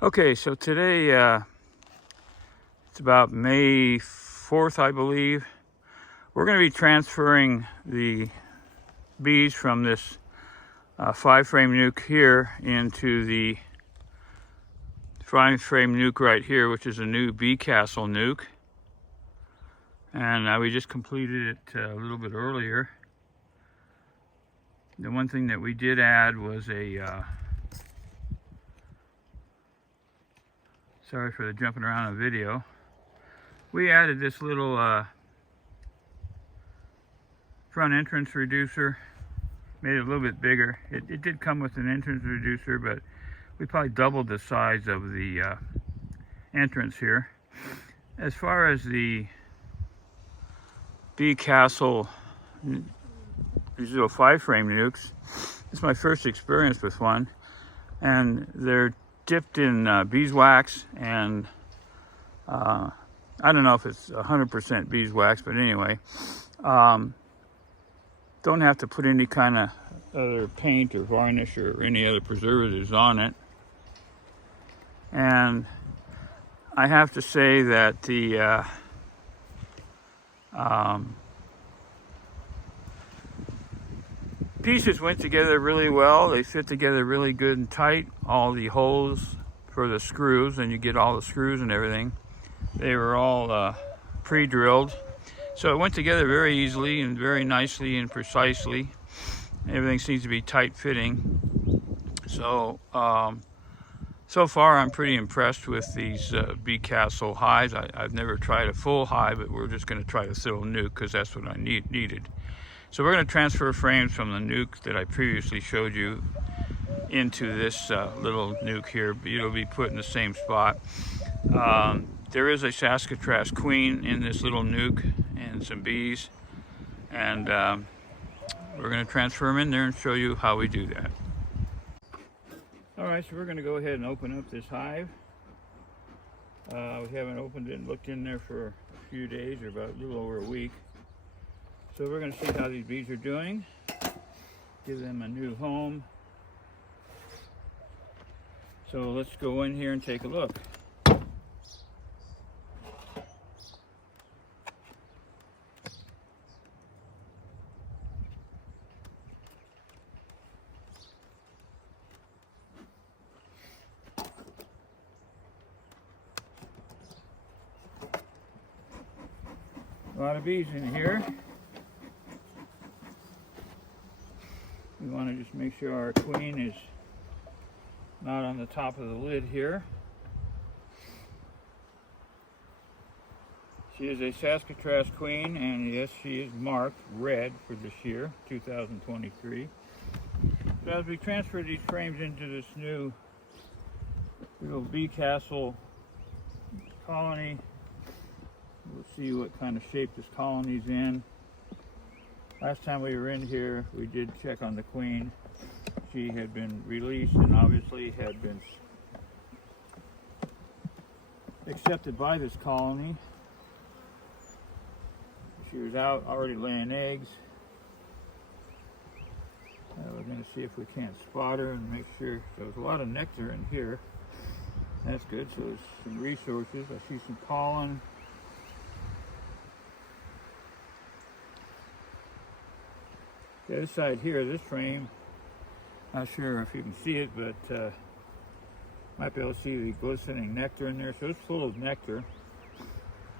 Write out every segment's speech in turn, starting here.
Okay, so today it's about May 4th, I believe. We're going to be transferring the bees from this 5-frame nuke here into the 5-frame nuke right here, which is a new bee castle nuke. And we just completed it a little bit earlier. The one thing that we did add was a sorry for the jumping around in video. We added this little front entrance reducer, made it a little bit bigger. It did come with an entrance reducer, but we probably doubled the size of the entrance here. As far as the bee castle, these little 5-frame nukes, it's my first experience with one, and they're dipped in beeswax, and I don't know if it's 100% beeswax, but anyway, don't have to put any kind of other paint or varnish or any other preservatives on it. And I have to say that the pieces went together really well. They fit together really good and tight. All the holes for the screws, and you get all the screws and everything, they were all pre-drilled. So it went together very easily and very nicely and precisely. Everything seems to be tight fitting. So, so far I'm pretty impressed with these bee castle hives. I've never tried a full hive, but we're just going to try this little nuke because that's what I needed. So we're going to transfer frames from the nuke that I previously showed you into this little nuke here. It'll be put in the same spot. There is a Saskatraz queen in this little nuke and some bees, and we're going to transfer them in there and show you how we do that. Alright, so we're going to go ahead and open up this hive. We haven't opened it and looked in there for a few days, or about a little over a week. So we're going to see how these bees are doing, give them a new home. So let's go in here and take a look. A lot of bees in here. We want to just make sure our queen is not on the top of the lid here. She is a Saskatraz queen, and yes, she is marked red for this year, 2023. So as we transfer these frames into this new little bee castle colony, we'll see what kind of shape this colony's in. Last time we were in here, we did check on the queen. She had been released and obviously had been accepted by this colony. She was out already laying eggs. We're going to see if we can't spot her and make sure. So there's a lot of nectar in here. That's good. So there's some resources. I see some pollen. The other side here, this frame, not sure if you can see it, but might be able to see the glistening nectar in there. So it's full of nectar.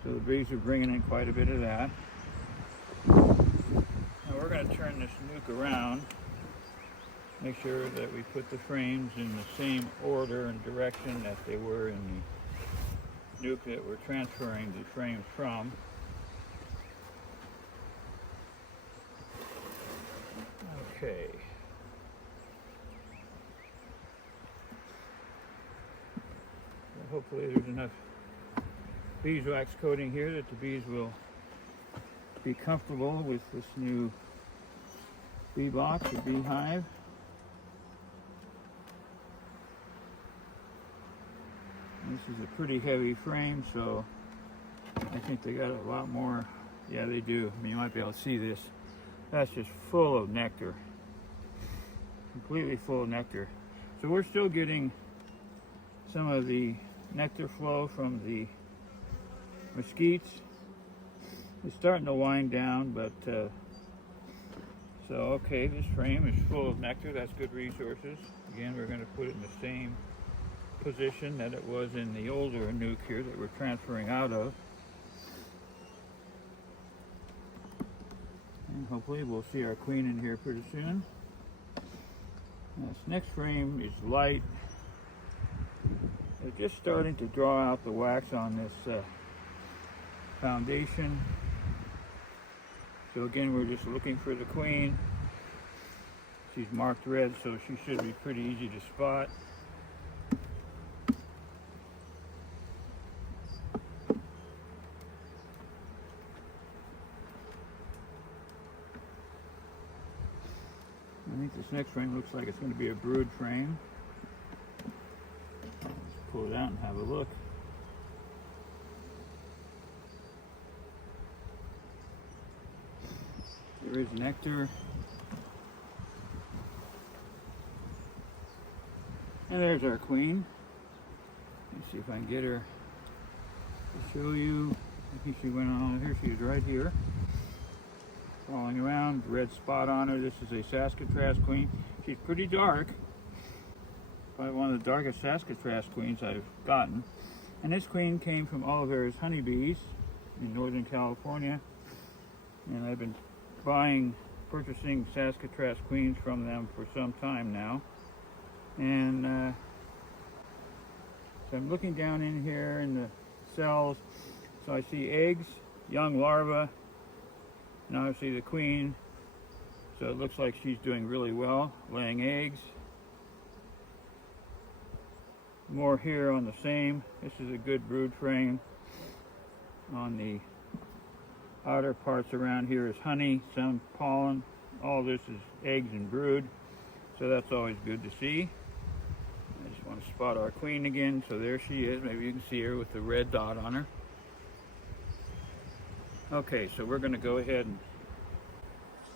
So the bees are bringing in quite a bit of that. Now we're going to turn this nuke around, make sure that we put the frames in the same order and direction that they were in the nuke that we're transferring the frames from. Okay. Well, hopefully there's enough beeswax coating here that the bees will be comfortable with this new bee box or beehive. This is a pretty heavy frame, so I think they got a lot more. Yeah, they do. I mean, you might be able to see this. That's just full of nectar. Completely full of nectar. So we're still getting some of the nectar flow from the mesquites. It's starting to wind down, but so okay, this frame is full of nectar. That's good resources. Again, we're going to put it in the same position that it was in the older nuke here that we're transferring out of. And hopefully we'll see our queen in here pretty soon. This next frame is light. They're just starting to draw out the wax on this foundation. So again, we're just looking for the queen. She's marked red, so she should be pretty easy to spot. I think this next frame looks like it's going to be a brood frame. Let's pull it out and have a look. There is nectar. And there's our queen. Let's see if I can get her to show you. I think she went on here. She is right here. Crawling around, red spot on her. This is a Saskatraz queen. She's pretty dark. Probably one of the darkest Saskatraz queens I've gotten. And this queen came from Oliveira's honeybees in Northern California. And I've been purchasing Saskatraz queens from them for some time now. And so I'm looking down in here in the cells. So I see eggs, young larvae. Now I see the queen. So it looks like she's doing really well, laying eggs. More here on the same. This is a good brood frame. On the outer parts around here is honey, some pollen. All this is eggs and brood. So that's always good to see. I just want to spot our queen again. So there she is. Maybe you can see her with the red dot on her. Okay, so we're going to go ahead and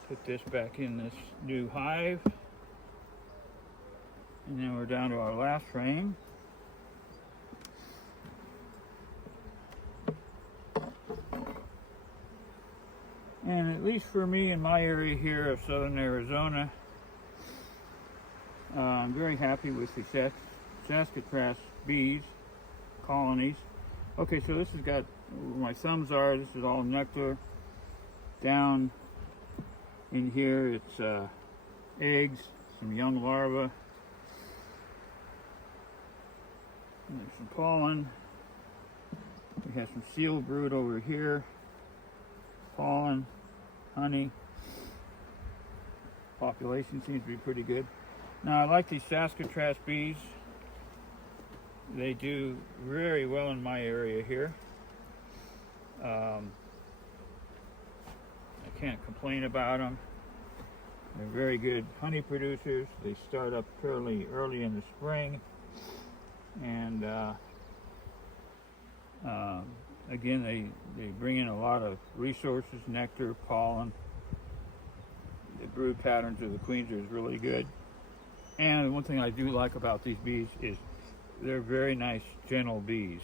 put this back in this new hive. And then we're down to our last frame. And at least for me in my area here of southern Arizona, I'm very happy with the Saskatraz bees colonies. Okay, so this has got where my thumbs are. This is all nectar. Down in here, it's eggs, some young larvae, and there's some pollen. We have some seal brood over here. Pollen, honey. Population seems to be pretty good. Now I like these Saskatraz bees. They do very well in my area here. I can't complain about them. They're very good honey producers. They start up fairly early in the spring. And again, they bring in a lot of resources, nectar, pollen. The brood patterns of the queens are really good. And one thing I do like about these bees is they're very nice, gentle bees.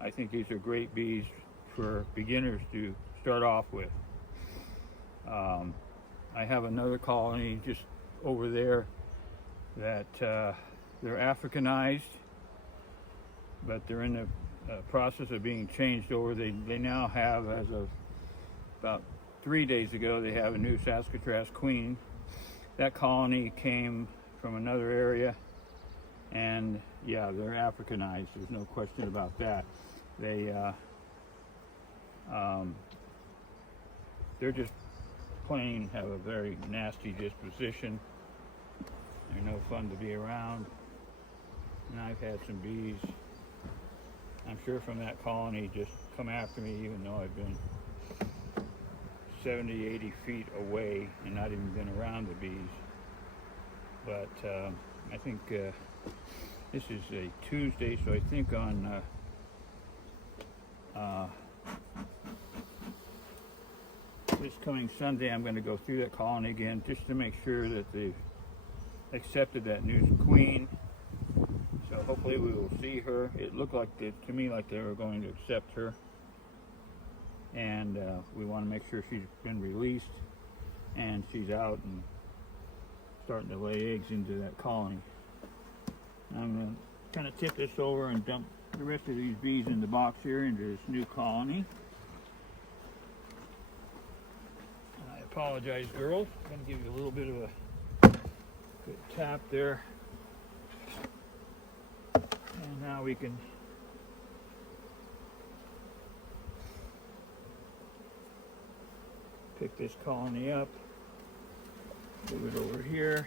I think these are great bees for beginners to start off with. I have another colony just over there that they're Africanized, but they're in the process of being changed over. They now have, as of about 3 days ago, they have a new Saskatraz queen. That colony came from another area, and yeah, they're Africanized. There's no question about that. They're just plain have a very nasty disposition. They're no fun to be around. And I've had some bees, I'm sure from that colony, just come after me, even though I've been 70, 80 feet away and not even been around the bees. But I think this is a Tuesday, so I think on this coming Sunday I'm going to go through that colony again just to make sure that they've accepted that new queen. So hopefully we will see her. It looked like to me like they were going to accept her. And we want to make sure she's been released and she's out and starting to lay eggs into that colony. I'm going to kind of tip this over and dump the rest of these bees in the box here into this new colony. I apologize, girls. I'm going to give you a little bit of a good tap there. And now we can pick this colony up, move it over here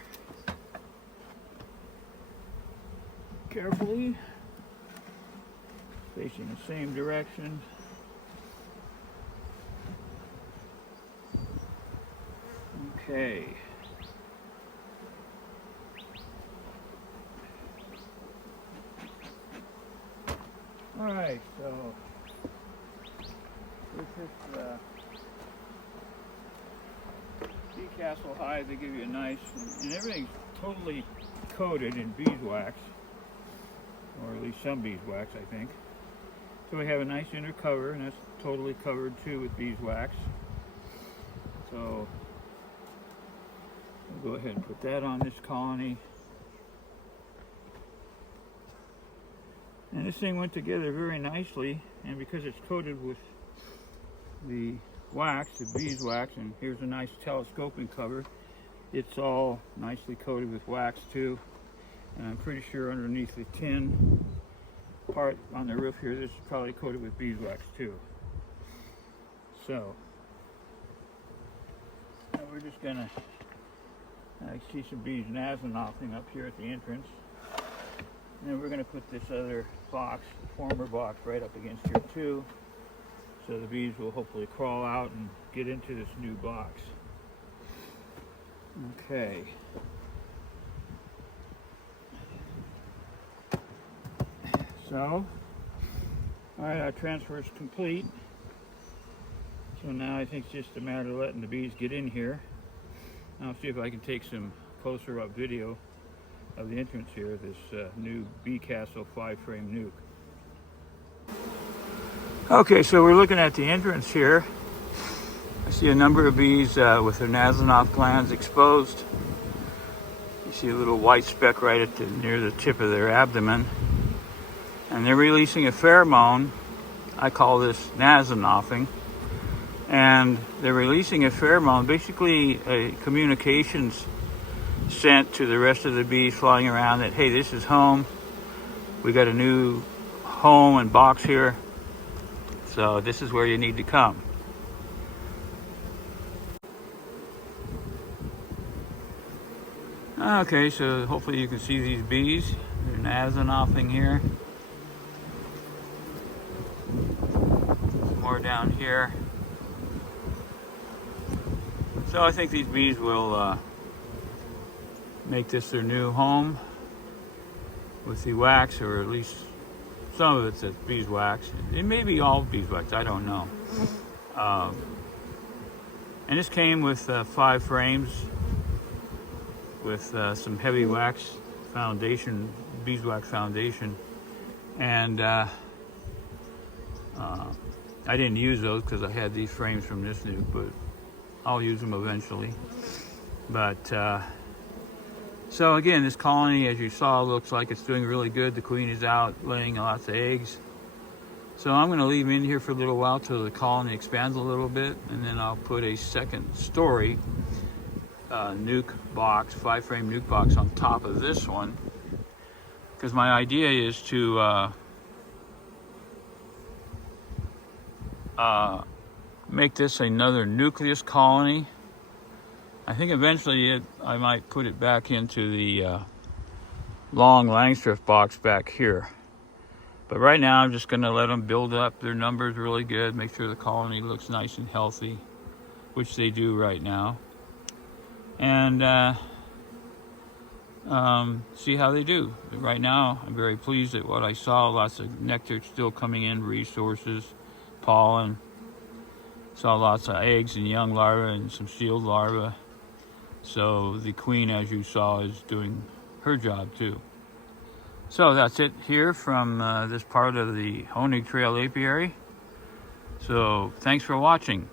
carefully, facing the same direction. Okay. All right, so this is Bee Castle hive. They give you a nice, and everything's totally coated in beeswax, or at least some beeswax, I think. So we have a nice inner cover, and that's totally covered too with beeswax. So we'll go ahead and put that on this colony. And this thing went together very nicely, and because it's coated with the wax, the beeswax, and here's a nice telescoping cover, it's all nicely coated with wax too. And I'm pretty sure underneath the tin part on the roof here, this is probably coated with beeswax too. So now we're just gonna, I see some bees nasonophing up here at the entrance. And then we're going to put this other box, former box, right up against here too, so the bees will hopefully crawl out and get into this new box. Okay. So, alright, our transfer is complete. So now I think it's just a matter of letting the bees get in here. I'll see if I can take some closer up video of the entrance here, this new Bee Castle 5-frame nuke. Okay, so we're looking at the entrance here. I see a number of bees with their Nasonoph glands exposed. You see a little white speck right at near the tip of their abdomen. And they're releasing a pheromone. I call this nasonophing. And they're releasing a pheromone, basically a communications sent to the rest of the bees flying around that, hey, this is home. We got a new home and box here. So this is where you need to come. Okay, so hopefully you can see these bees. They're nasonophing here. Some more down here. So I think these bees will make this their new home with the wax, or at least some of it's beeswax. It may be all beeswax, I don't know. And this came with 5 frames with some heavy wax foundation, beeswax foundation. And I didn't use those because I had these frames from this nuke, but I'll use them eventually. But so again, this colony, as you saw, looks like it's doing really good. The queen is out laying lots of eggs. So I'm going to leave them in here for a little while till the colony expands a little bit, and then I'll put a second story nuke box, 5-frame nuke box on top of this one. Because my idea is to make this another nucleus colony. I think eventually I might put it back into the long Langstroth box back here. But right now I'm just going to let them build up their numbers really good, make sure the colony looks nice and healthy, which they do right now. And see how they do. But right now I'm very pleased at what I saw. Lots of nectar still coming in, resources, pollen. Saw lots of eggs and young larvae and some shield larvae. So the queen, as you saw, is doing her job too. So that's it here from this part of the Honig Trail Apiary. So thanks for watching.